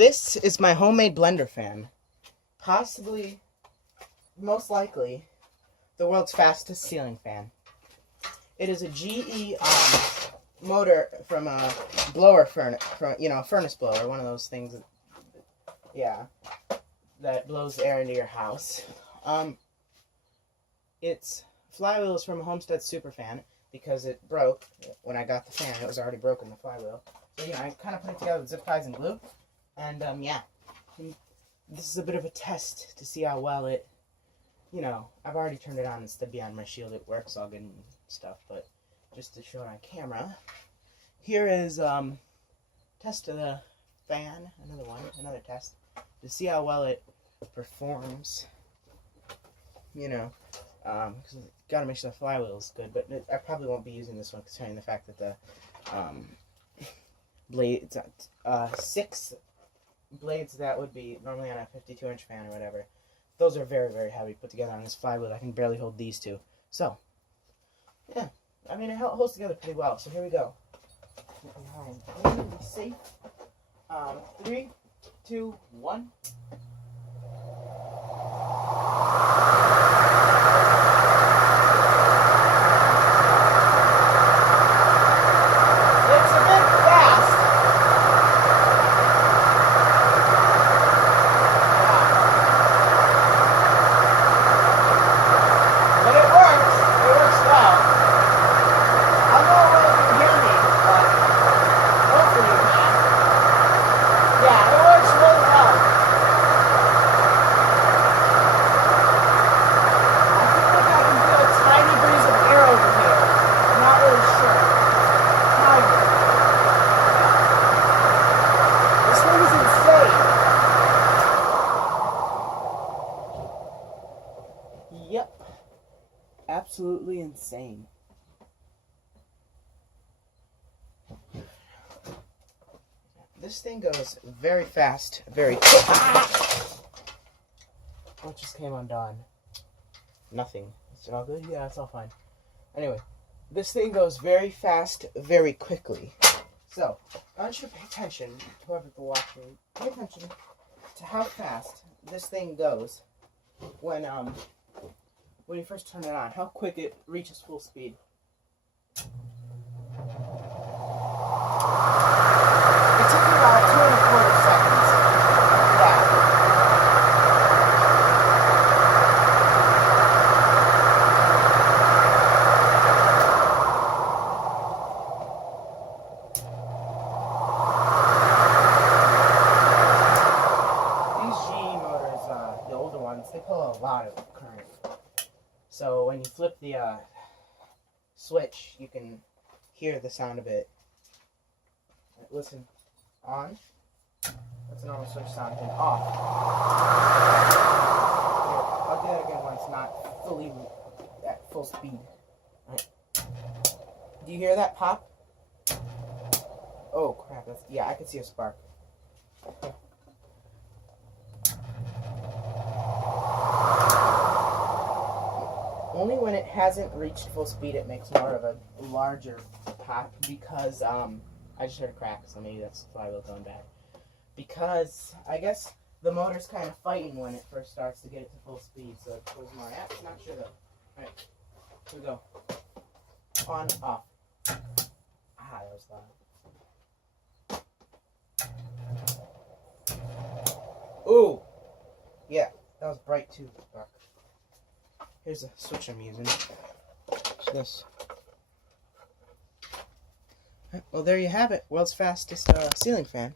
This is my homemade blender fan. Possibly, most likely, the world's fastest ceiling fan. It is a GE motor from a blower furnace, a furnace blower, one of those things that blows air into your house. Its flywheel is from a Homestead Superfan because it broke when I got the fan. It was already broken, the flywheel. So, I kind of put it together with zip ties and glue. And, this is a bit of a test to see how well it, I've already turned it on. It's to be on my shield. It works all good and stuff, but just to show it on camera, here is, test of the fan, another test, to see how well it performs, because got to make sure the flywheel is good, but I probably won't be using this one considering the fact that the, blade, 6 blades that would be normally on a 52-inch fan or whatever, those are very, very heavy put together on this flywheel. I can barely hold these two. So, yeah, it holds together pretty well. So here we go. I'm going to be safe. 3, 2, 1. Yep. Absolutely insane. This thing goes very fast, very quick. What just came undone? Nothing. Is it all good? Yeah, it's all fine. Anyway, this thing goes very fast, very quickly. So, I want you to pay attention, whoever's watching, pay attention to how fast this thing goes when you first turn it on, how quick it reaches full speed. It took me about 2.25 seconds. Yeah. These GE motors, the older ones, they pull a lot of current. So when you flip the switch, you can hear the sound of it. Listen, on. That's a normal switch sound. And off. Here, I'll do that again when it's not fully at full speed. Right. Do you hear that pop? Oh crap! Yeah, I can see a spark. Only when it hasn't reached full speed it makes more of a larger pop because I just heard a crack, so maybe that's the flywheel going bad. Because I guess the motor's kind of fighting when it first starts to get it to full speed, so it goes more. Yeah, not sure though. Alright, here we go. On, off. Ah, that was loud. Ooh! Yeah, that was bright too. Dark. Here's the switch I'm using. It's this. Well, there you have it. World's fastest ceiling fan.